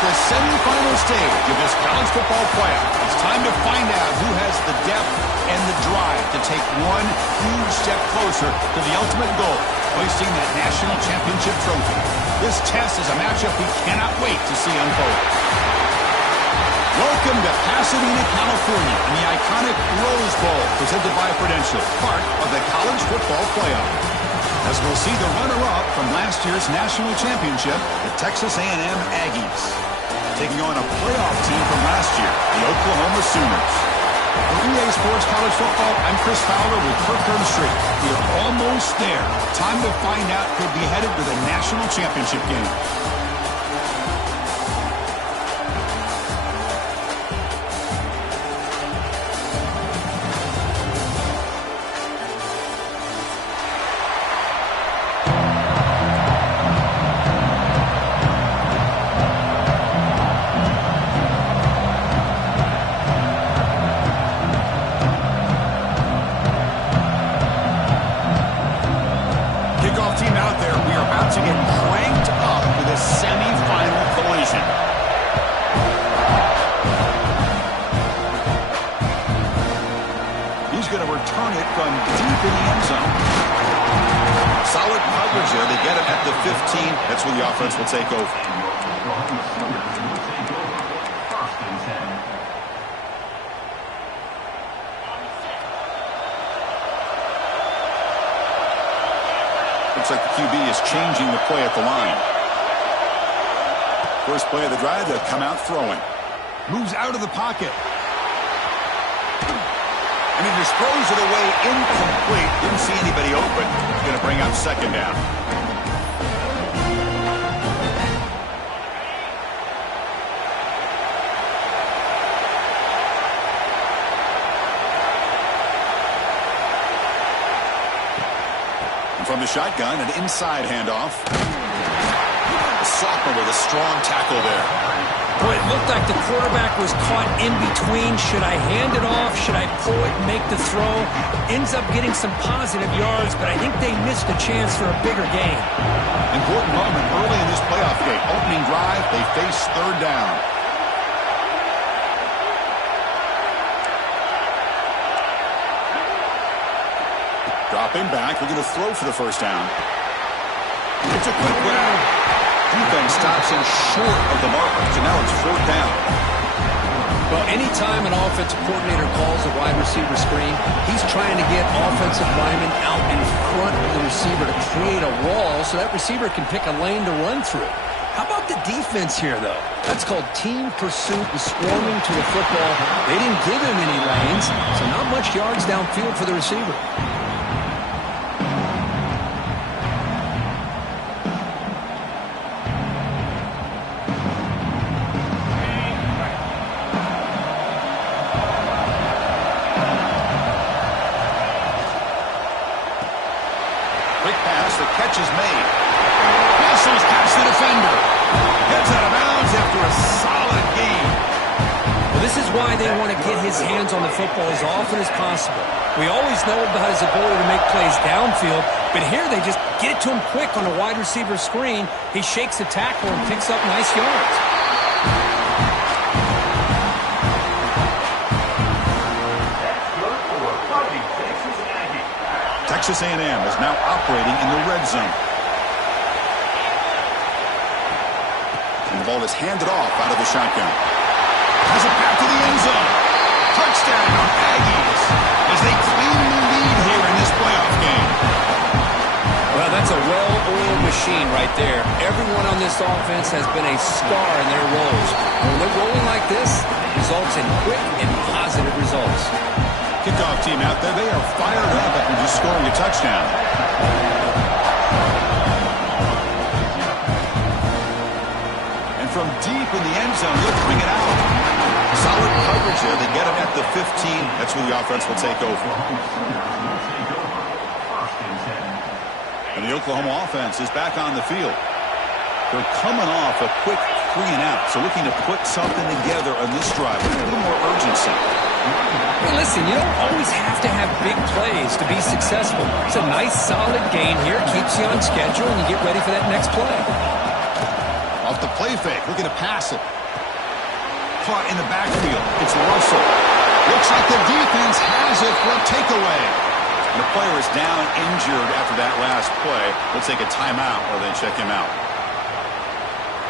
the semifinal stage of this college football playoff. It's time to find out who has the depth and the drive to take one huge step closer to the ultimate goal, hoisting that national championship trophy. This test is a matchup we cannot wait to see unfold. Welcome to Pasadena, California, and the iconic Rose Bowl, presented by Prudential, part of the college football playoff. As we'll see the runner-up from last year's national championship, the Texas A&M Aggies, taking on a playoff team from last year, the Oklahoma Sooners. For EA Sports College Football, I'm Chris Fowler with Kirkland Street. We are almost there. Time to find out who'll be headed to the national championship game. That's where the offense will take over. Looks like the QB is changing the play at the line. First play of the drive, they'll come out throwing. Moves out of the pocket. And he just throws it away incomplete. Didn't see anybody open. He's going to bring up second down. From the shotgun, an inside handoff. The sophomore with a strong tackle there. Boy, it looked like the quarterback was caught in between. Should I hand it off? Should I pull it and make the throw? Ends up getting some positive yards, but I think they missed a chance for a bigger gain. Important moment early in this playoff game. Opening drive, they face third down. Dropping back, we're going to throw for the first down. It's a quick grab. Defense stops him short of the marker, so now it's fourth down. Well, anytime an offensive coordinator calls a wide receiver screen, he's trying to get offensive linemen out in front of the receiver to create a wall so that receiver can pick a lane to run through. How about the defense here, though? That's called team pursuit and swarming to the football. They didn't give him any lanes, so not much yards downfield for the receiver. On the football as often as possible. We always know about his ability to make plays downfield, but here they just get it to him quick on a wide receiver screen. He shakes the tackle and picks up nice yards. Texas A&M is now operating in the red zone. And the ball is handed off out of the shotgun. Has it back to the end zone. Touchdown, Aggies, as they claim the lead here in this playoff game. Well, that's a well-oiled machine right there. Everyone on this offense has been a star in their roles. When they're rolling like this, it results in quick and positive results. Kickoff team out there, they are fired up after just scoring a touchdown. And from deep in the end zone, they'll bring it out. Solid coverage there. They get him at the 15. That's where the offense will take over. And the Oklahoma offense is back on the field. They're coming off a quick 3-and-out, so looking to put something together on this drive with a little more urgency. Hey, listen, you don't always have to have big plays to be successful. It's a nice, solid gain here. Keeps you on schedule, and you get ready for that next play. Off the play fake, looking to pass it. Caught in the backfield. It's Russell. Looks like the defense has it for a takeaway. The player is down injured after that last play. Let's take a timeout while they check him out.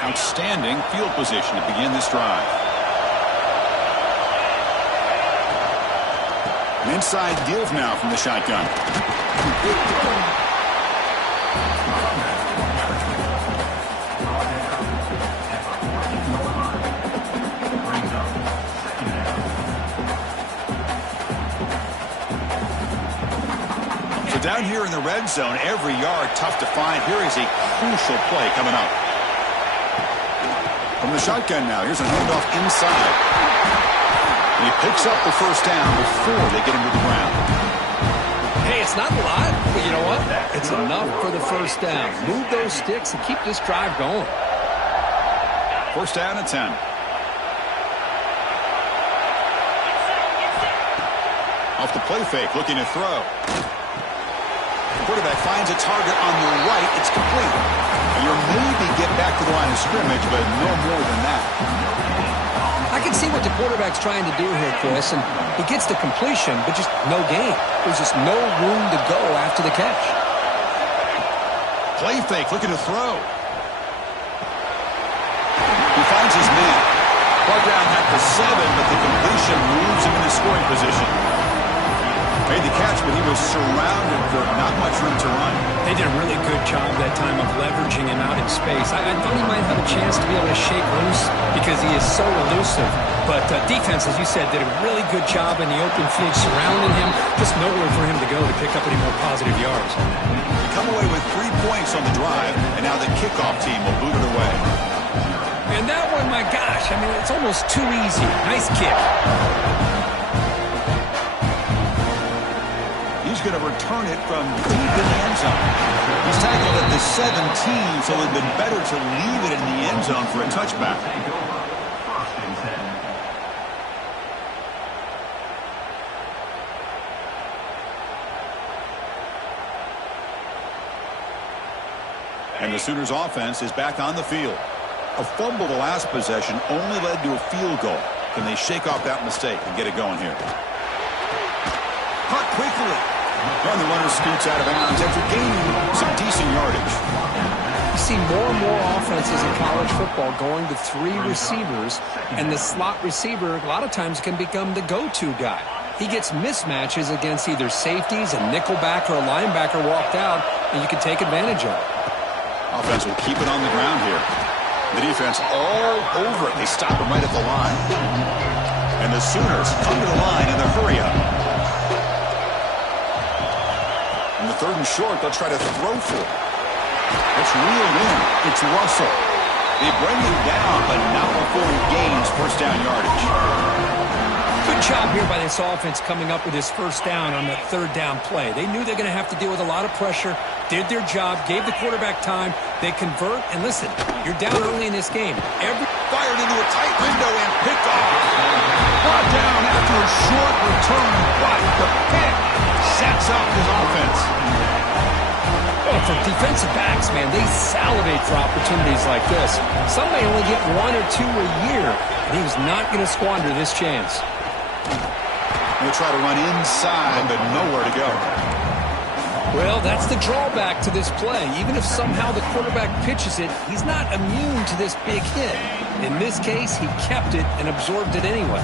Outstanding field position to begin this drive. An inside give now from the shotgun. So down here in the red zone, every yard tough to find. Here is a crucial play coming up. From the shotgun now, here's a handoff inside. And he picks up the first down before they get him to the ground. Hey, it's not a lot, but you know what? It's enough for the first down. Move those sticks and keep this drive going. First down at 10. Off the play fake, looking to throw. The quarterback finds a target on the right. It's complete. You'll maybe get back to the line of scrimmage, but no more than that. I can see what the quarterback's trying to do here, Chris, and he gets the completion, but just no gain. There's just no room to go after the catch. Play fake, looking to throw. He finds his man. Brought down at the 7, but the completion moves him into scoring position. Made the catch, but he was surrounded for not much room to run. They did a really good job that time of leveraging him out in space. I thought he might have a chance to be able to shake loose because he is so elusive. But defense, as you said, did a really good job in the open field surrounding him. Just nowhere for him to go to pick up any more positive yards. They come away with 3 points on the drive, and now the kickoff team will boot it away. And that one, my gosh, I mean, it's almost too easy. Nice kick. He's going to return it from deep in the end zone. He's tackled at the 17, so it would have been better to leave it in the end zone for a touchback. And the Sooners offense is back on the field. A fumble the last possession only led to a field goal. Can they shake off that mistake and get it going here? Caught quickly. And the runner scoots out of bounds after gaining some decent yardage. You see more and more offenses in college football going to 3 receivers, and the slot receiver a lot of times can become the go-to guy. He gets mismatches against either safeties, a nickelback, or a linebacker walked out, and you can take advantage of it. Offense will keep it on the ground here. The defense all over it. They stop him right at the line. And the Sooners come to the line in the hurry-up. On the 3rd and short, they'll try to throw for it. It's reeled in. It's Russell. They bring him down, but not before he gains first down yardage. Good job here by this offense coming up with his first down on that 3rd down play. They knew they're going to have to deal with a lot of pressure, did their job, gave the quarterback time. They convert, and listen, you're down early in this game. Fired into a tight window and picked off. Brought down after a short return, but the pick sets up his offense. Well, for defensive backs, man, they salivate for opportunities like this. Some may only get 1 or 2 a year, and he was not going to squander this chance. He'll try to run inside, but nowhere to go. Well, that's the drawback to this play. Even if somehow the quarterback pitches it, he's not immune to this big hit. In this case, he kept it and absorbed it anyway.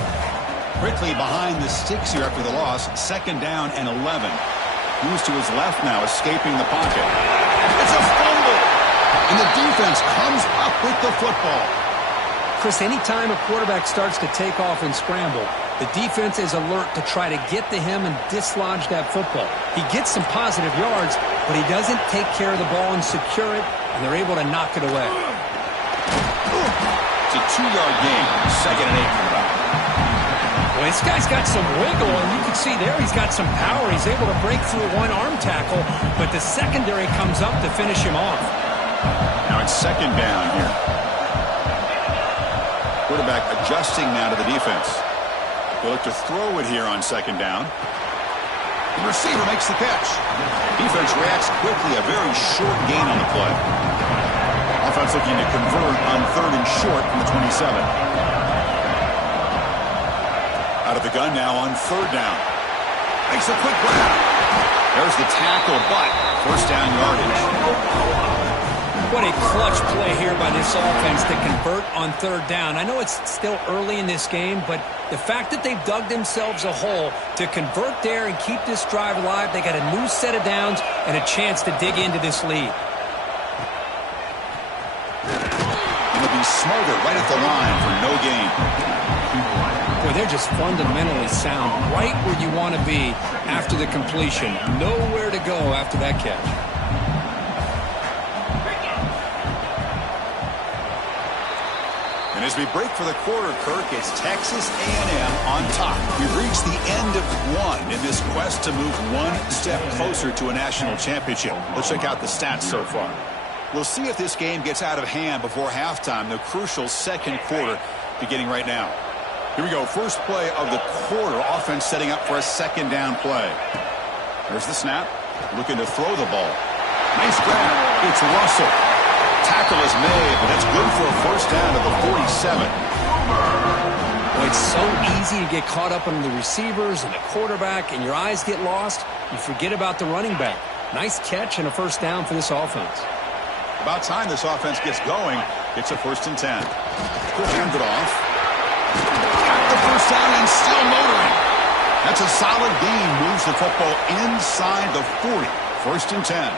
Quickly behind the sticks here after the loss. 2nd down and 11. Who's to his left now, escaping the pocket. It's a fumble! And the defense comes up with the football. Chris, anytime a quarterback starts to take off and scramble, the defense is alert to try to get to him and dislodge that football. He gets some positive yards, but he doesn't take care of the ball and secure it, and they're able to knock it away. It's a 2-yard gain. 2nd and 8 from about. Well, this guy's got some wiggle, and you can see there he's got some power. He's able to break through one arm tackle, but the secondary comes up to finish him off. Now it's 2nd down here. Quarterback adjusting now to the defense. They look to throw it here on 2nd down. The receiver makes the catch. Defense reacts quickly. A very short gain on the play. Offense looking to convert on 3rd and short from the 27. Out of the gun now on 3rd down. Makes a quick grab. There's the tackle, but first down yardage. What a clutch play here by this offense to convert on 3rd down. I know it's still early in this game, but the fact that they've dug themselves a hole to convert there and keep this drive alive, they got a new set of downs and a chance to dig into this lead. It'll be smothered right at the line for no gain. Boy, they're just fundamentally sound right where you want to be after the completion. Nowhere to go after that catch. And as we break for the quarter, Kirk, it's Texas A&M on top. We've reached the end of one in this quest to move one step closer to a national championship. Let's check out the stats so far. We'll see if this game gets out of hand before halftime, the crucial second quarter beginning right now. Here we go, first play of the quarter. Offense setting up for a 2nd down play. There's the snap, looking to throw the ball. Nice grab, it's Russell. Tackle is made, but that's good for a first down to the 47. Well, it's so easy to get caught up in the receivers and the quarterback, and your eyes get lost. You forget about the running back. Nice catch and a first down for this offense. About time this offense gets going. It's a 1st and 10. We'll hand it off. Got the first down and still motoring. That's a solid gain. Moves the football inside the 40. 1st and 10.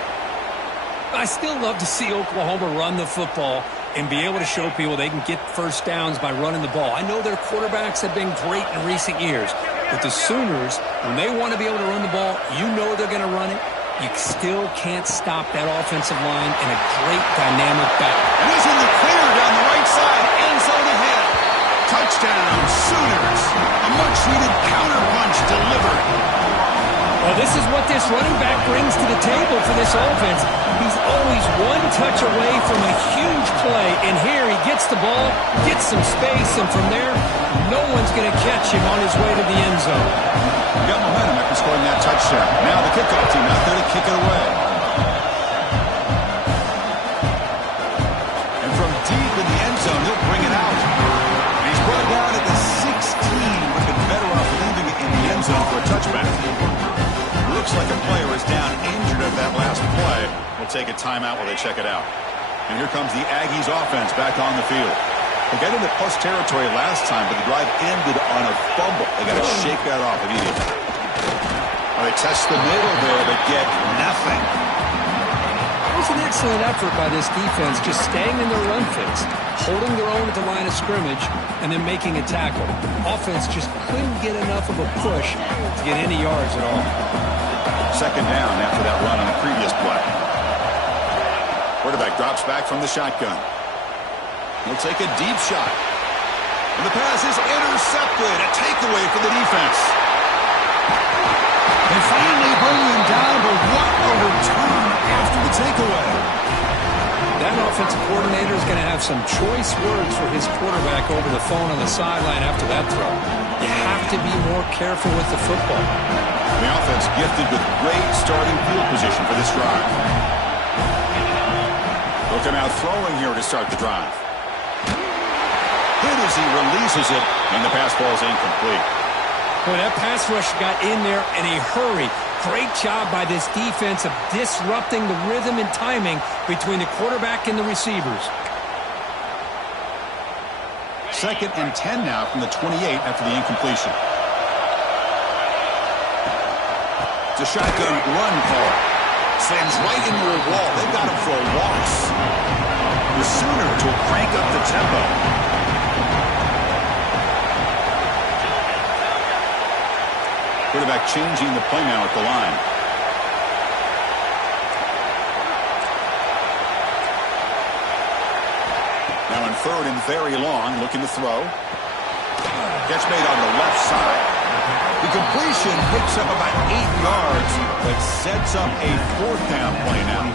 I still love to see Oklahoma run the football and be able to show people they can get first downs by running the ball. I know their quarterbacks have been great in recent years, but the Sooners, when they want to be able to run the ball, you know they're going to run it. You still can't stop that offensive line in a great dynamic battle. And he's in the clear down the right side, end zone ahead. Touchdown, Sooners. A much-needed counterpunch delivered. Well, this is what this running back brings to the table for this offense. He's always one touch away from a huge play, and here he gets the ball, gets some space, and from there, no one's going to catch him on his way to the end zone. Got momentum after scoring that touchdown. Now the kickoff team out there to kick it away. And from deep in the end zone, they'll bring it out. And he's brought down at the 16. Would have been better off leaving it in the end zone for a touchback. Looks like a player is down injured at that last play. We'll take a timeout while they check it out. And here comes the Aggies offense back on the field. They got into plus territory last time, but the drive ended on a fumble. They got to shake that off immediately. Well, they test the middle there, but get nothing. It was an excellent effort by this defense, just staying in their run fits, holding their own at the line of scrimmage, and then making a tackle. Offense just couldn't get enough of a push to get any yards at all. 2nd down after that run on the previous play. Quarterback drops back from the shotgun. He'll take a deep shot. And the pass is intercepted. A takeaway for the defense. They finally bring him down, but what a return after the takeaway. That offensive coordinator is going to have some choice words for his quarterback over the phone on the sideline after that throw. You have to be more careful with the football. The offense gifted with great starting field position for this drive. They'll come out throwing here to start the drive. Hit as he releases it, and the pass ball is incomplete. Boy, that pass rush got in there in a hurry. Great job by this defense of disrupting the rhythm and timing between the quarterback and the receivers. 2nd and 10 now from the 28 after the incompletion. It's a shotgun run call. Slams right into a wall. They've got him for a loss. The Sooners will crank up the tempo. Quarterback changing the play now at the line. Now in 3rd and very long, looking to throw. Catch made on the left side. The completion picks up about 8 yards, but sets up a 4th down play now.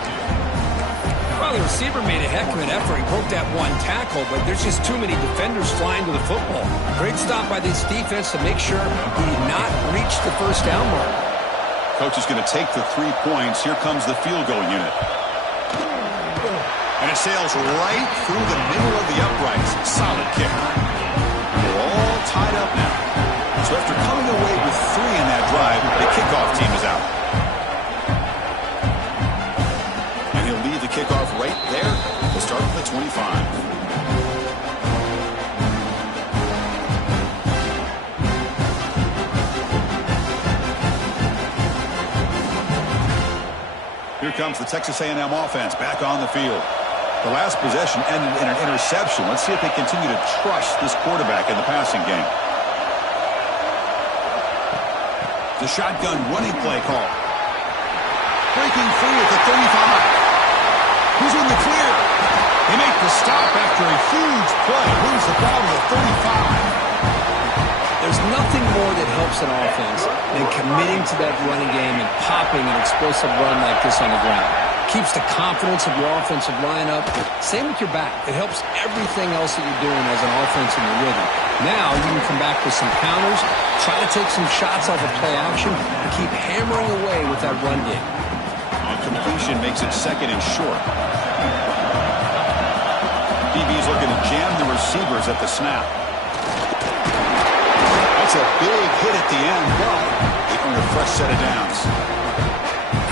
Well, the receiver made a heck of an effort. He broke that one tackle, but there's just too many defenders flying to the football. Great stop by this defense to make sure he did not reach the first down mark. Coach is going to take the 3 points. Here comes the field goal unit. And it sails right through the middle of the uprights. Solid kick. They're all tied up now. So after coming away with 3 in that drive, the kickoff team is out. And he'll leave the kickoff right there. We'll start with the 25. Here comes the Texas A&M offense back on the field. The last possession ended in an interception. Let's see if they continue to trust this quarterback in the passing game. The shotgun running play call. Breaking free at the 35. Who's in the clear? They make the stop after a huge play. Wins the ball to the 35. There's nothing more that helps an offense than committing to that running game and popping an explosive run like this on the ground. Keeps the confidence of your offensive lineup. Same with your back. It helps everything else that you're doing as an offense in the rhythm. Now you can come back with some counters, try to take some shots off of play action, and keep hammering away with that run game. And completion makes it second and short. DB's looking to jam the receivers at the snap. That's a big hit at the end, but they earn a fresh set of downs.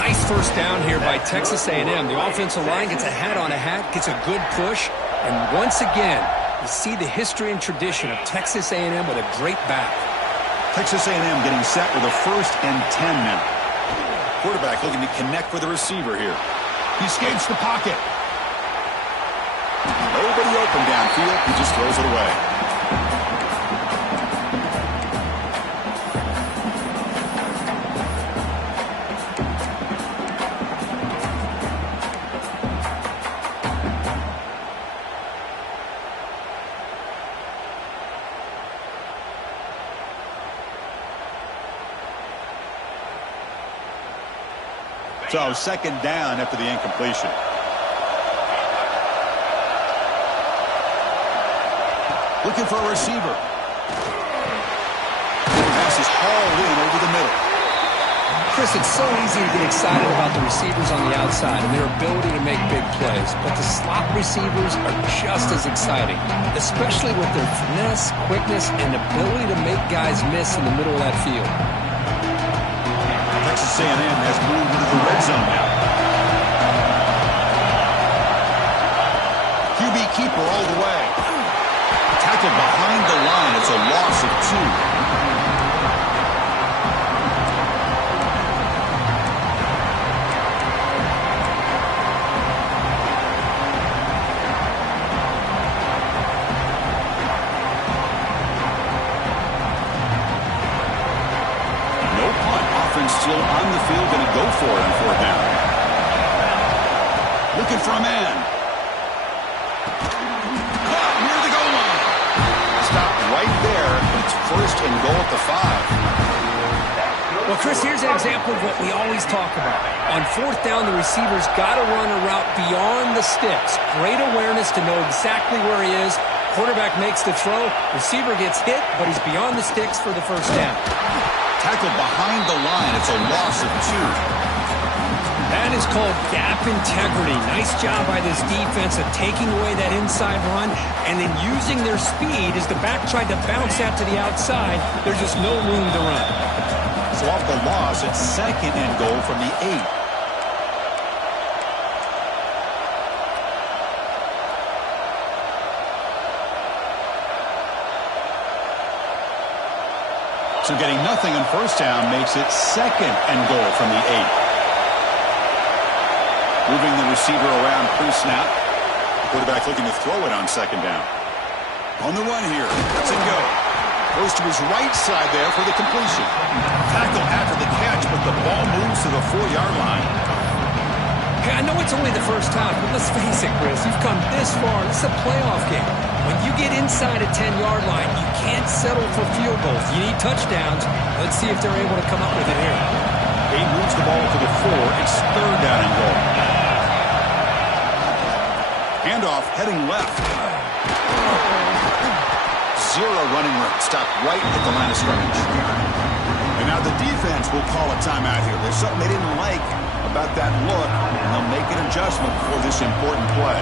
Nice first down here by Texas A&M. The offensive line gets a hat on a hat, gets a good push, and once again, you see the history and tradition of Texas A&M with a great back. Texas A&M getting set with a 1st and 10 now. Quarterback looking to connect with the receiver here. He escapes the pocket. Nobody open downfield. He just throws it away. So second down after the incompletion. Looking for a receiver. The pass is hauled in over the middle. Chris, it's so easy to get excited about the receivers on the outside and their ability to make big plays, but the slot receivers are just as exciting, especially with their finesse, quickness, and ability to make guys miss in the middle of that field. Texas A&M has moved into the red zone now. QB keeper all the way. Tackled behind the line. It's a loss of 2. Still on the field, going to go for it on 4th down. Looking for a man. Caught near the goal line. Stop right there, but it's 1st and goal at the 5. Well, Chris, here's an example of what we always talk about. On 4th down, the receiver's got to run a route beyond the sticks. Great awareness to know exactly where he is. Quarterback makes the throw. Receiver gets hit, but he's beyond the sticks for the 1st down. Tackled behind the line. It's a loss of 2. That is called gap integrity. Nice job by this defense of taking away that inside run and then using their speed as the back tried to bounce out to the outside. There's just no room to run. So off the loss, it's 2nd and goal from the 8. So getting nothing on 1st down makes it 2nd and goal from the 8. Moving the receiver around pre-snap. Quarterback looking to throw it on 2nd down. On the run here. Let's him go. Goes to his right side there for the completion. Tackle after the catch, but the ball moves to the 4-yard line. Hey, I know it's only the 1st time, but let's face it, Chris. You've come this far. This is a playoff game. When you get inside a 10-yard line, you can't settle for field goals. You need touchdowns. Let's see if they're able to come up with it here. He moves the ball to the 4. It's 3rd down and goal. Handoff heading left. 0 running room. Stopped right at the line of scrimmage. And now the defense will call a timeout here. There's something they didn't like about that look, and they'll make an adjustment for this important play.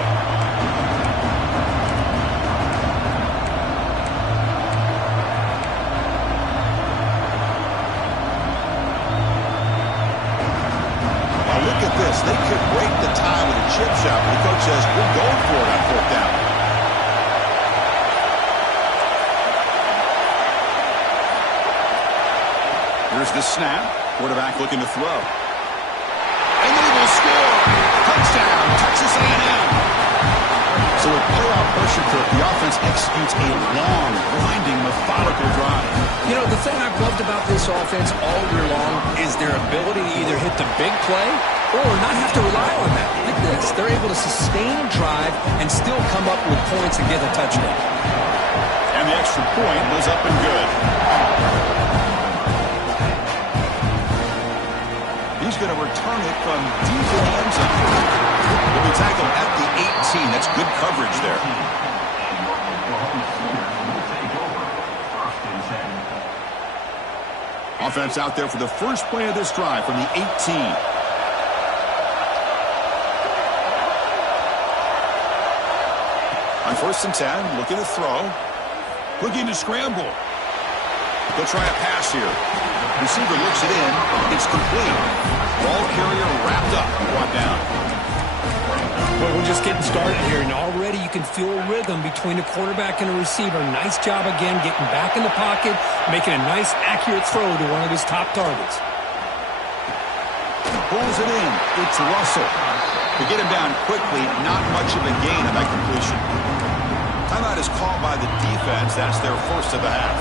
Now look at this. They could break the tie with a chip shot, but the coach says, we're going for it on 4th down. Here's the snap. Quarterback looking to throw. And they will score. Touchdown, Texas A&M. So with playoff pressure grip, the offense executes a long, grinding, methodical drive. You know, the thing I've loved about this offense all year long is their ability to either hit the big play or not have to rely on that. Like this. They're able to sustain a drive and still come up with points and get a touchdown. And the extra point was up and good. He's going to return it from deep in the end zone. He'll be tackled at the 18. That's good coverage there. Offense out there for the first play of this drive from the 18. On 1st and 10, looking to throw. Looking to scramble. They'll try a pass here. Receiver looks it in. It's complete. Ball carrier wrapped up and brought down. Well, we're just getting started here, and already you can feel a rhythm between the quarterback and the receiver. Nice job again getting back in the pocket, making a nice, accurate throw to one of his top targets. Pulls it in. It's Russell. To get him down quickly, not much of a gain on that completion. Timeout is called by the defense. That's their first of the half.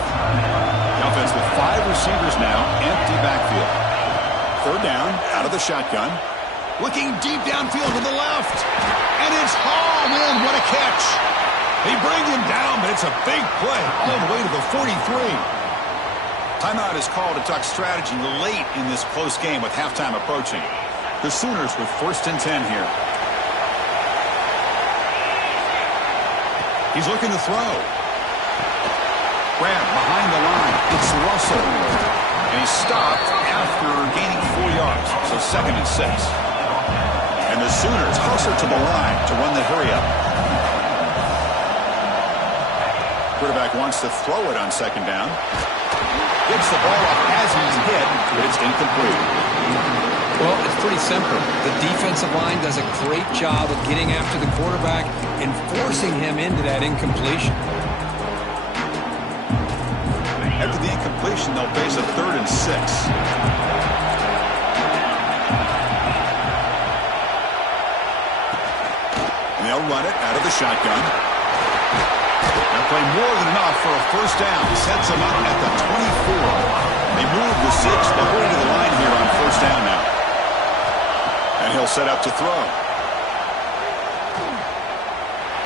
The offense with 5 receivers now, empty backfield. 3rd down, out of the shotgun. Looking deep downfield to the left. And it's hauled in. What a catch. They bring him down, but it's a big play all the way to the 43. Timeout is called to talk strategy late in this close game with halftime approaching. The Sooners with 1st and 10 here. He's looking to throw. Grab behind the line. It's Russell. And he's stopped after gaining 4 yards. So 2nd and 6. And the Sooners hustle to the line to run the hurry up. Quarterback wants to throw it on 2nd down. Gets the ball off as he's hit, but it's incomplete. Well, it's pretty simple. The defensive line does a great job of getting after the quarterback and forcing him into that incompletion. After the incompletion, they'll face a 3rd and 6. And they'll run it out of the shotgun. They'll play more than enough for a 1st down. Sets them up at the 24. They move the 6. They'll go to the line here on 1st down now. And he'll set up to throw.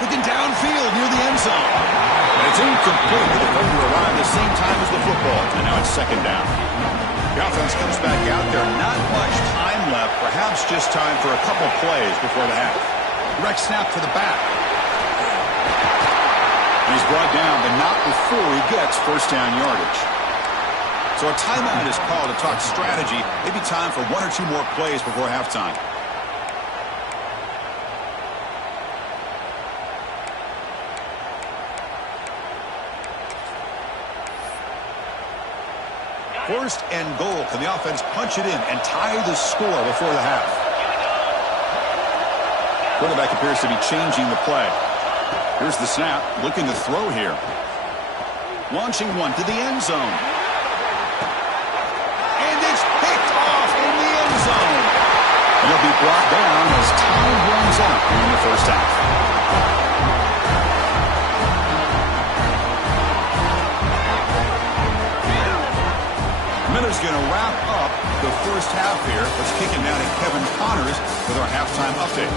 Looking downfield near the end zone. And it's incomplete. The defender arrived the same time as the football. And now it's 2nd down. The offense comes back out there. Not much time left. Perhaps just time for a couple plays before the half. Direct snap to the back. And he's brought down, but not before he gets 1st down yardage. So a timeout is called to talk strategy. Maybe time for 1 or 2 more plays before halftime. First and goal. Can the offense punch it in and tie the score before the half? Quarterback appears to be changing the play. Here's the snap. Looking to throw here. Launching one to the end zone. And it's picked off in the end zone. And it'll be brought down as time runs out in the 1st half. Miller's going to wrap up the 1st half here. Let's kick it down to Kevin Connors with our halftime update.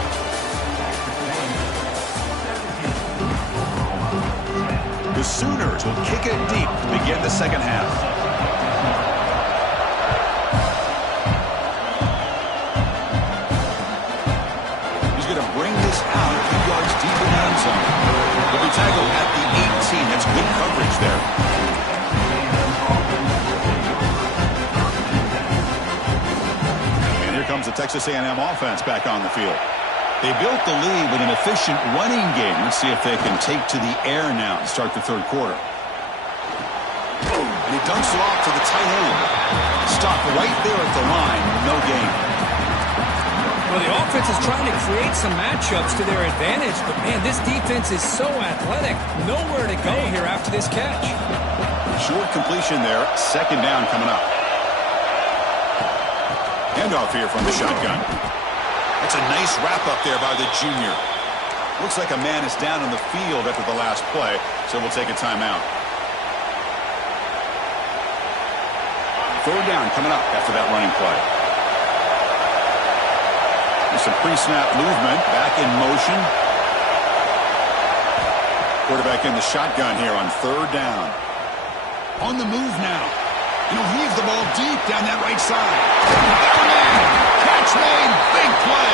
The Sooners will kick it deep to begin the 2nd half. He's going to bring this out a few yards deep in the end zone. He'll be tackled at the 18. That's good coverage there. Texas A&M offense back on the field. They built the lead with an efficient running game. Let's see if they can take to the air now to start the third quarter. And he dunks it off to the tight end. Stop right there at the line. No gain. Well, the offense is trying to create some matchups to their advantage, but, man, this defense is so athletic. Nowhere to go here after this catch. Short completion there. Second down coming up. Handoff here from the shotgun. That's a nice wrap-up there by the junior. Looks like a man is down on the field after the last play, so we'll take a timeout. Third down coming up after that running play. There's some pre-snap movement. Back in motion. Quarterback in the shotgun here on third down. On the move now. And he'll heave the ball deep down that right side. Catch made. Big play.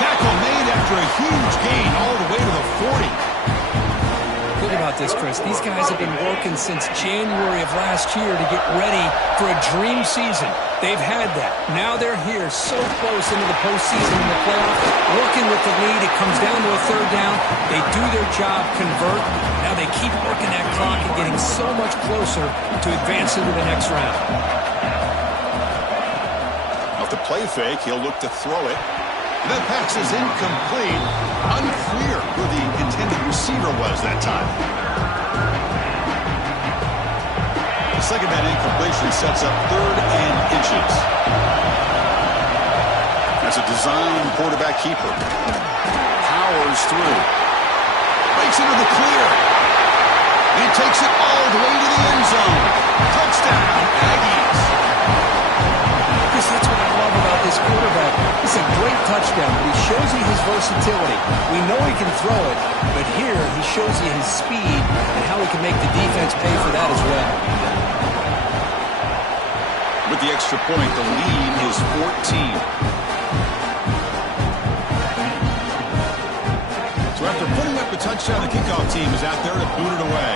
Tackle made after a huge gain all the way to the 40. Think about this, Chris. These guys have been working since January of last year to get ready for a dream season. They've had that. Now they're here so close into the postseason and the playoffs, working with the lead. It comes down to a third down. They do their job, convert. Now they keep working that clock and getting so much closer to advancing to the next round. Off the play fake, he'll look to throw it. And that pass is incomplete. Unclear who the intended receiver was that time. The second down incompletion sets up 3rd and inches. That's a design quarterback keeper. Powers through. Breaks into the clear. And he takes it all the way to the end zone. Touchdown, Aggies. Chris, that's what I love about this quarterback. It's a great touchdown, but he shows you his versatility. We know he can throw it, but here he shows you his speed and how he can make the defense pay for that as well. With the extra point, the lead is 14. So after putting up the touchdown, the kickoff team is out there to boot it away.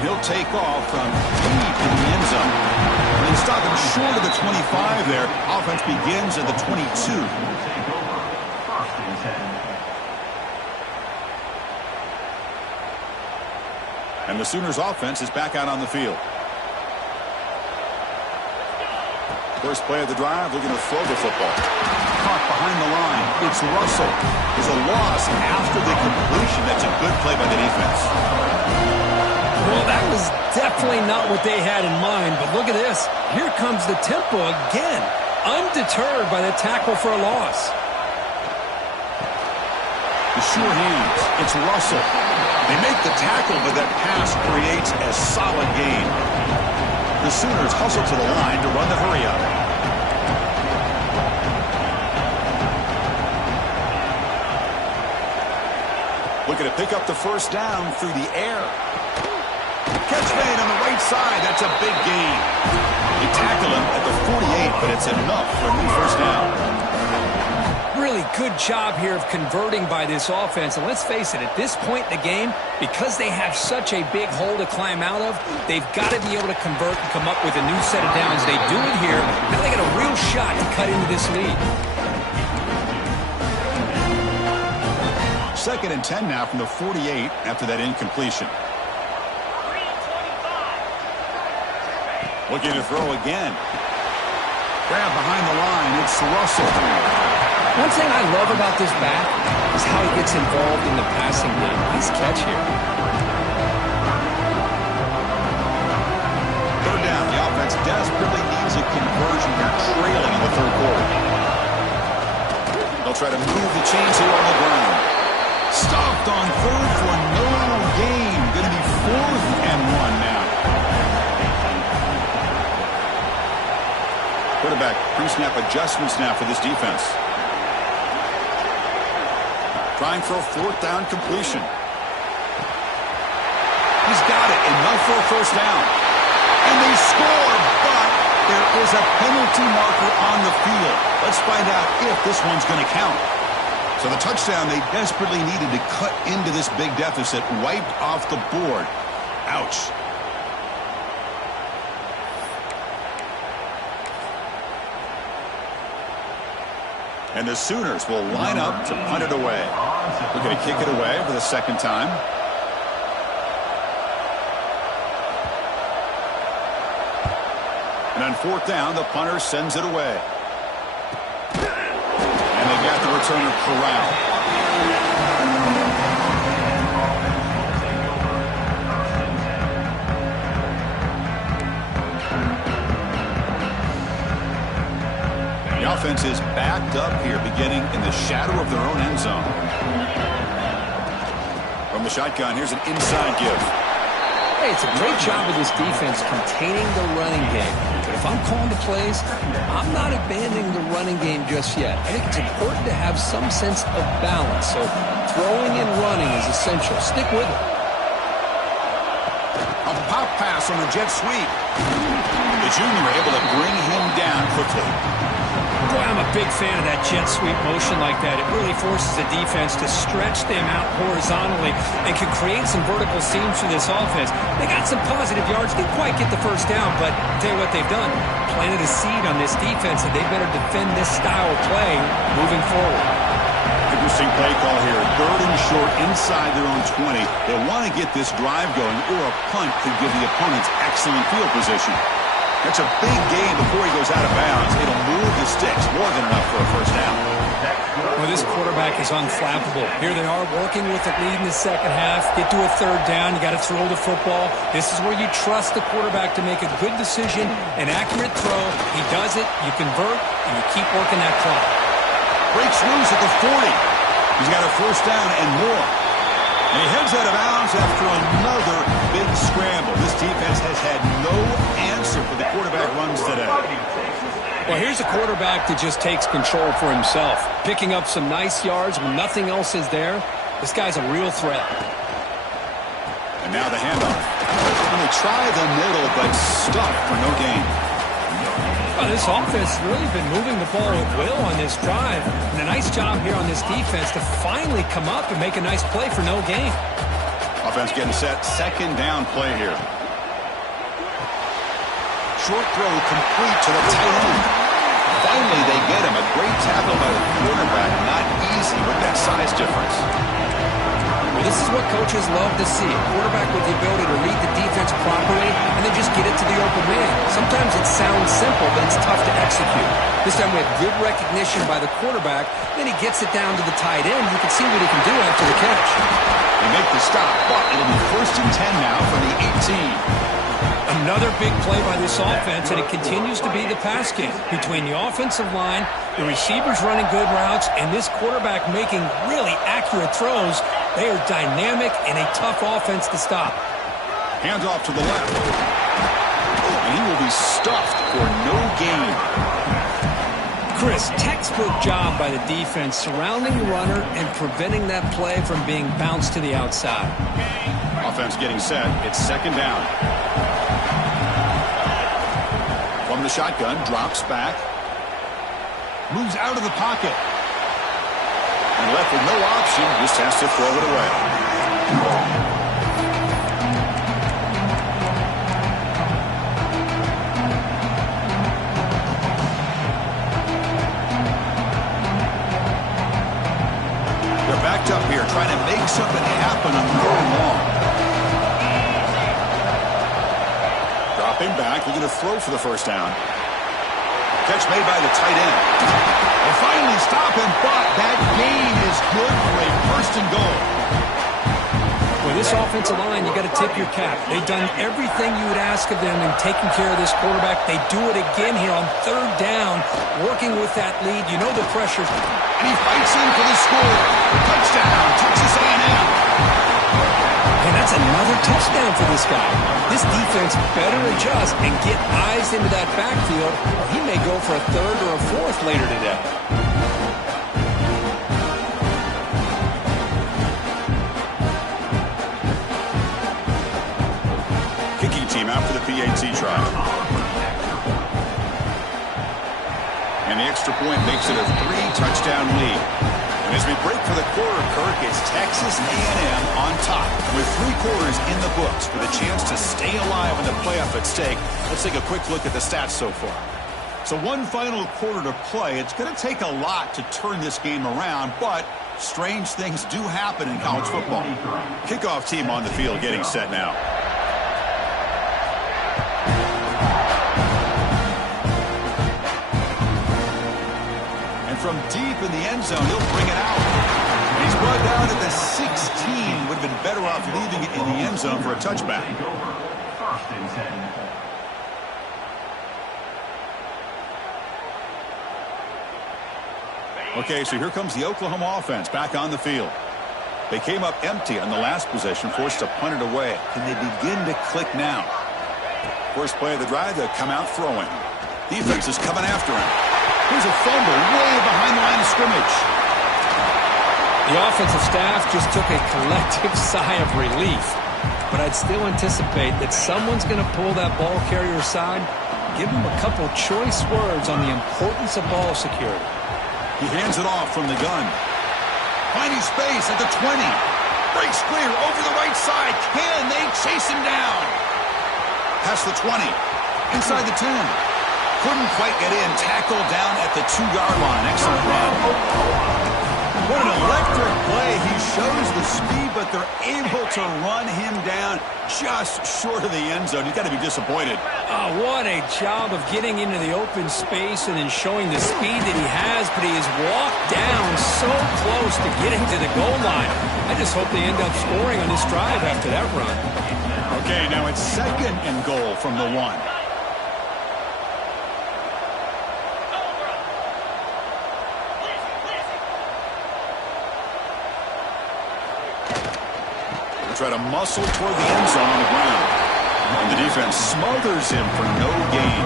And he'll take off from deep in the end zone. And they stop him short of the 25 there. Offense begins at the 22. And the Sooners offense is back out on the field. First play of the drive, looking to throw the football. Caught behind the line. It's Russell. There's a loss after the completion. That's a good play by the defense. Well, that was definitely not what they had in mind, but look at this. Here comes the tempo again. Undeterred by the tackle for a loss. The sure hands. It's Russell. They make the tackle, but that pass creates a solid gain. The Sooners hustle to the line to run the hurry-up. Looking to pick up the first down through the air. Catch made on the right side. That's a big gain. They tackle him at the 48, but it's enough for a new first down. Really good job here of converting by this offense. And let's face it, at this point in the game, because they have such a big hole to climb out of, they've got to be able to convert and come up with a new set of downs. They do it here. Now they got a real shot to cut into this lead. 2nd and 10 now from the 48 after that incompletion. Looking to throw again. Grab behind the line. It's Russell. One thing I love about this back is how he gets involved in the passing game. Nice catch here. Third down. The offense desperately needs a conversion. They're trailing in the third quarter. They'll try to move the chains here on the ground. Stopped on third for no gain. Going to be 4th and 1 now. Quarterback pre-snap adjustments now for this defense. Trying for a 4th down completion. He's got it. Enough for a first down. And they scored, but there is a penalty marker on the field. Let's find out if this one's going to count. So the touchdown they desperately needed to cut into this big deficit wiped off the board. Ouch. And the Sooners will line up to punt it away. We're going to kick it away for the second time. And on fourth down, the punter sends it away. And they got the returner corralled. The offense is backed up here, beginning in the shadow of their own end zone. From the shotgun, here's an inside give. Hey, it's a great job of this defense containing the running game. But if I'm calling the plays, I'm not abandoning the running game just yet. I think it's important to have some sense of balance. So throwing and running is essential. Stick with it. A pop pass on the jet sweep. The junior able to bring him down quickly. Boy, I'm a big fan of that jet sweep motion like that. It really forces the defense to stretch them out horizontally and can create some vertical seams for this offense. They got some positive yards. Didn't quite get the first down, but I'll tell you what they've done. Planted a seed on this defense, and they better defend this style of play moving forward. Interesting play call here. Third and short inside their own 20. They want to get this drive going, or a punt could give the opponents excellent field position. That's a big gain before he goes out of bounds. It'll move the sticks more than enough for a first down. Well, this quarterback is unflappable. Here they are working with the lead in the second half. Get to a third down. You got to throw the football. This is where you trust the quarterback to make a good decision, an accurate throw. He does it. You convert, and you keep working that clock. Breaks loose at the 40. He's got a first down and more. And he heads out of bounds after another big scramble. This defense has had no answer for the quarterback runs today. Well, here's a quarterback that just takes control for himself, picking up some nice yards when nothing else is there. This guy's a real threat. And now the handoff. And they try the middle, but stuffed for no gain. Well, this offense has really been moving the ball with will on this drive. And a nice job here on this defense to finally come up and make a nice play for no gain. Offense getting set. Second down play here. Short throw complete to the tight end. Finally, they get him. A great tackle by the quarterback. Not easy with that size difference. Well, this is what coaches love to see. A quarterback with the ability to read the defense properly and then just get it to the open man. Sometimes it sounds simple, but it's tough to execute. This time we have good recognition by the quarterback. Then he gets it down to the tight end. You can see what he can do after the catch. They make the stop, but it'll be 1st and 10 now from the 18. Another big play by this offense, and it continues to be the pass game between the offensive line, the receivers running good routes, and this quarterback making really accurate throws. They are dynamic and a tough offense to stop. Hands off to the left. And he will be stuffed for no gain. Chris, textbook job by the defense surrounding the runner and preventing that play from being bounced to the outside. Offense getting set. It's second down. From the shotgun, drops back. Moves out of the pocket. And left with no option, just has to throw it away. They're backed up here, trying to make something happen on third and long. Dropping back, looking to throw for the first down. Catch made by the tight end. They finally stop him, but that gain is good for a first and goal. With this offensive line, you got to tip your cap. They've done everything you would ask of them in taking care of this quarterback. They do it again here on third down, working with that lead. You know the pressure. And he fights in for the score. Touchdown, Texas A&M. And that's another touchdown for this guy. This defense better adjust and get eyes into that backfield, or he may go for a third or a fourth later today. Kicking team out for the PAT try. And the extra point makes it a 3-touchdown lead. And as we break for the quarter, Kirk, it's Texas A&M on top. With 3 quarters in the books with a chance to stay alive in the playoff at stake, let's take a quick look at the stats so far. So one final quarter to play. It's going to take a lot to turn this game around, but strange things do happen in college football. Kickoff team on the field getting set now. And from deep in the end zone, he'll bring it out. And he's brought down at the 16. Would have been better off leaving it in the end zone for a touchback. First and 10. Okay, so here comes the Oklahoma offense back on the field. They came up empty on the last possession, forced to punt it away. Can they begin to click now? First play of the drive, they'll come out throwing. Defense is coming after him. Here's a fumble way behind the line of scrimmage. The offensive staff just took a collective sigh of relief. But I'd still anticipate that someone's going to pull that ball carrier aside, give him a couple choice words on the importance of ball security. He hands it off from the gun. Finding space at the 20. Breaks clear over the right side. Can they chase him down? Past the 20. Inside the 10. Couldn't quite get in. Tackled down at the 2-yard line. Excellent run. What an electric play. He shows the speed, but they're able to run him down just short of the end zone. You've got to be disappointed. Oh, what a job of getting into the open space and then showing the speed that he has, but he has walked down so close to getting to the goal line. I just hope they end up scoring on this drive after that run. Okay, now it's 2nd and goal from the 1. Try to muscle toward the end zone on the ground. And the defense smothers him for no gain.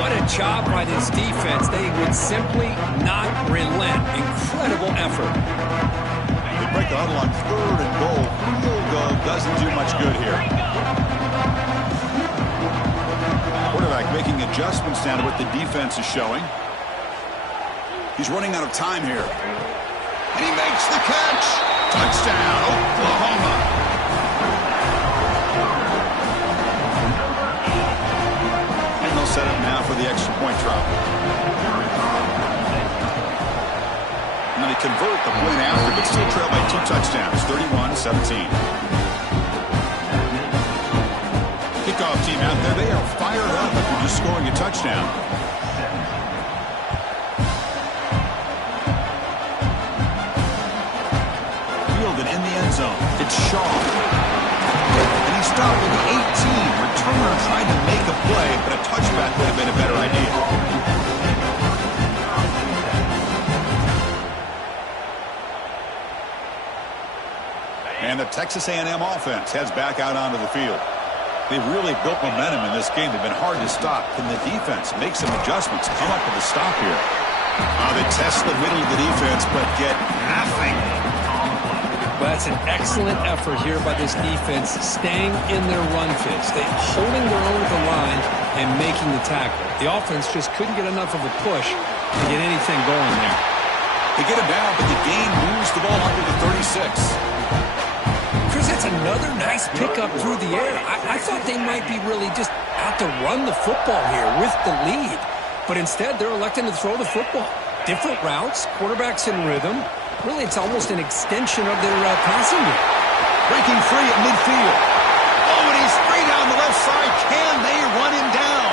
What a job by this defense. They would simply not relent. Incredible effort. They break the huddle on 3rd and goal. Field goal doesn't do much good here. Quarterback making adjustments down to what the defense is showing. He's running out of time here. And he makes the catch. Touchdown, Oklahoma. And they'll set up now for the extra point drop. And they convert the point after, but still trail by 2 touchdowns, 31-17. Kickoff team out there, they are fired up after just scoring a touchdown. It's Shaw. And he stopped at the 18. Returner trying to make a play, but a touchback would have been a better idea. And the Texas A&M offense heads back out onto the field. They've really built momentum in this game. They've been hard to stop. Can the defense make some adjustments, come up with a stop here? They test the middle of the defense, but get nothing. Well, that's an excellent effort here by this defense, staying in their run fits. They're holding their own at the line and making the tackle. The offense just couldn't get enough of a push to get anything going there. They get him down, but the gain moves the ball under the 36. Chris, that's another nice pickup through the air. I thought they might be really just out to run the football here with the lead. But instead, they're electing to throw the football. Different routes, quarterbacks in rhythm. Really, it's almost an extension of their passing game. Breaking free at midfield. Oh, and he's free down the left side. Can they run him down?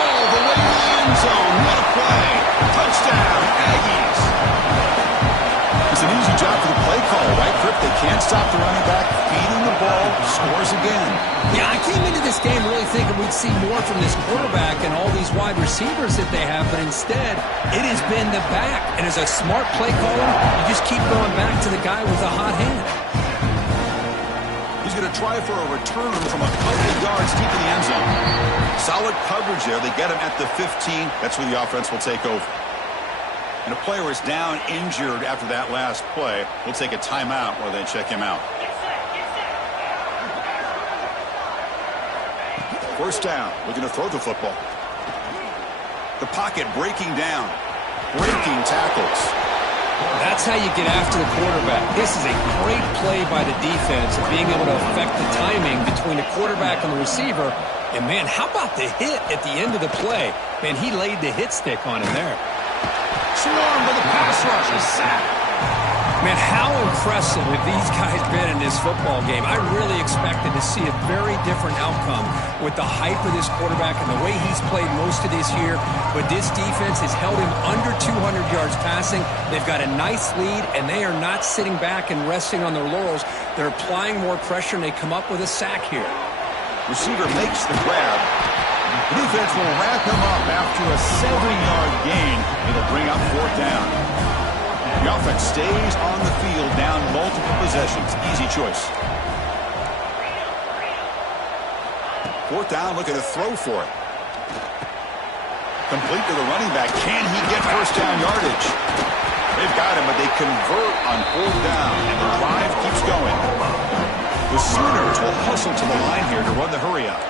All the way to the end zone. What a play. Touchdown, Aggies. It's an easy job for the play caller, right, Crip? They can't stop the running back. Feeding the ball. Scores again. Yeah, I came into this game really thinking we'd see more from this quarterback and all these wide receivers that they have, but instead, it has been the back. And as a smart play caller, you just keep going back to the guy with the hot hand. He's going to try for a return from a couple of yards deep in the end zone. Solid coverage there. They get him at the 15. That's where the offense will take over. And a player is down injured after that last play. We'll take a timeout while they check him out. First down, looking to throw the football. The pocket breaking down. Breaking tackles. That's how you get after the quarterback. This is a great play by the defense of being able to affect the timing between the quarterback and the receiver And, man, how about the hit at the end of the play? Man, he laid the hit stick on him there. Swarm with a pass rush. A sack. Man, how impressive have these guys been in this football game? I really expected to see a very different outcome with the hype of this quarterback and the way he's played most of this year. But this defense has held him under 200 yards passing. They've got a nice lead, and they are not sitting back and resting on their laurels. They're applying more pressure, and they come up with a sack here. Receiver makes the grab. The defense will wrap him up after a 7-yard gain. It'll bring up 4th down. The offense stays on the field, down multiple possessions. Easy choice. 4th down, looking to throw for it. Complete to the running back. Can he get first down yardage? They've got him, but they convert on 4th down, and the drive keeps going. The Sooners will hustle to the line here to run the hurry up.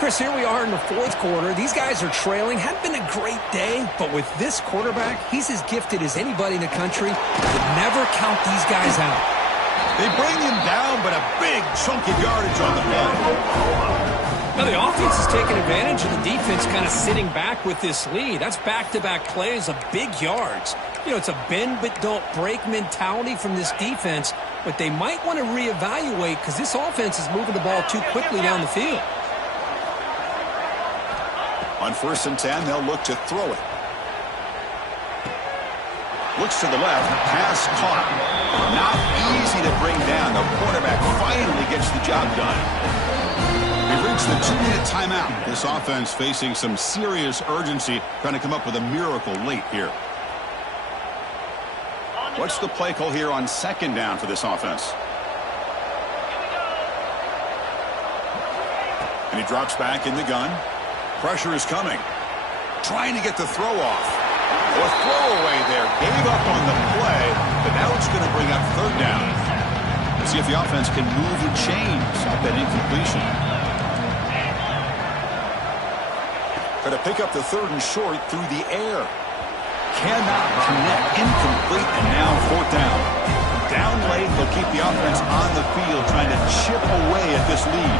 Chris, here we are in the 4th quarter. These guys are trailing. Hadn't been a great day, but with this quarterback, he's as gifted as anybody in the country. Would never count these guys out. They bring him down, but a big chunk of yardage on the play. Now, the offense is taking advantage of the defense kind of sitting back with this lead. That's back-to-back plays of big yards. You know, it's a bend but don't break mentality from this defense, but they might want to reevaluate because this offense is moving the ball too quickly down the field. On 1st and 10, they'll look to throw it. Looks to the left. Pass caught. Not easy to bring down. The quarterback finally gets the job done. We've reached the 2-minute timeout. This offense facing some serious urgency, trying to come up with a miracle late here. What's the play call here on 2nd down for this offense? And he drops back in the gun. Pressure is coming. Trying to get the throw off. Or throwaway there. Gave up on the play, but now it's going to bring up 3rd down. Let's see if the offense can move the chains off that incompletion. Got to pick up the 3rd and short through the air. Cannot connect. Incomplete, and now 4th down. Down late, they'll keep the offense on the field, trying to chip away at this lead.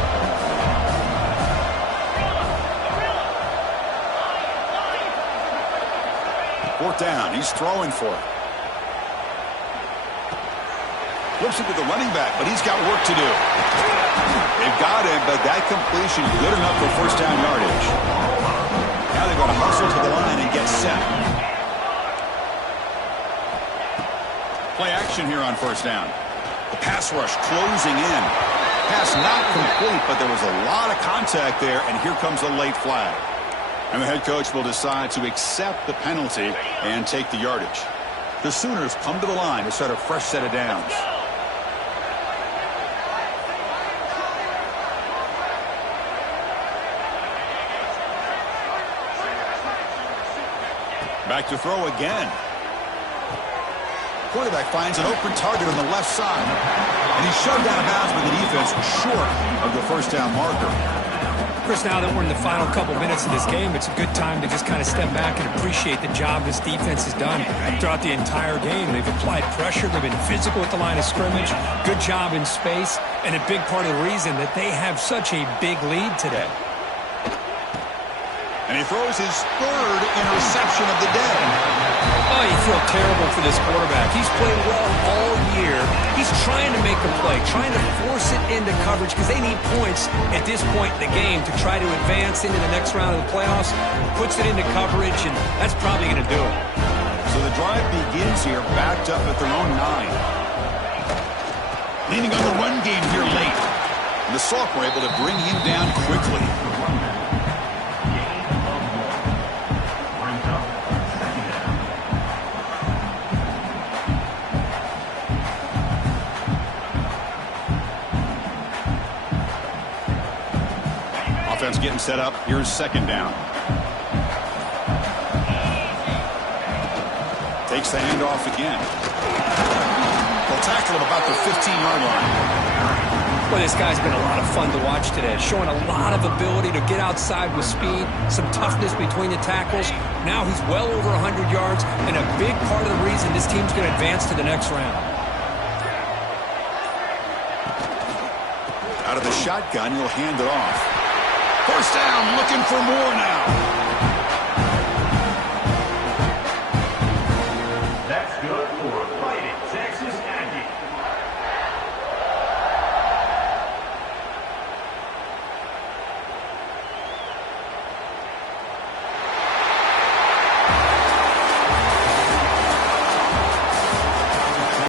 4th down. He's throwing for it. Flips it to the running back, but he's got work to do. They've got him, but that completion good enough for first down yardage. Now they're going to hustle to the line and get set. Play action here on 1st down. The pass rush closing in. Pass not complete, but there was a lot of contact there, and here comes a late flag. And the head coach will decide to accept the penalty and take the yardage. The Sooners come to the line to start a fresh set of downs. Back to throw again. Quarterback finds an open target on the left side. And he's shoved out of bounds with the defense short of the first down marker. Chris, now that we're in the final couple minutes of this game, it's a good time to just kind of step back and appreciate the job this defense has done throughout the entire game. They've applied pressure. They've been physical at the line of scrimmage. Good job in space. And a big part of the reason that they have such a big lead today. And he throws his 3rd interception of the day. Oh, you feel terrible for this quarterback. He's played well all year. He's trying to make a play, trying to force it into coverage because they need points at this point in the game to try to advance into the next round of the playoffs. Puts it into coverage, and that's probably going to do it. So the drive begins here, backed up at their own 9. Leaning on the run game here late. And the Salk were able to bring him down quickly. Offense getting set up. Here's 2nd down. Takes the handoff again. They'll tackle him about the 15-yard line. Well, this guy's been a lot of fun to watch today. Showing a lot of ability to get outside with speed, some toughness between the tackles. Now he's well over 100 yards, and a big part of the reason this team's going to advance to the next round. Out of the shotgun, he'll hand it off. First down, looking for more now.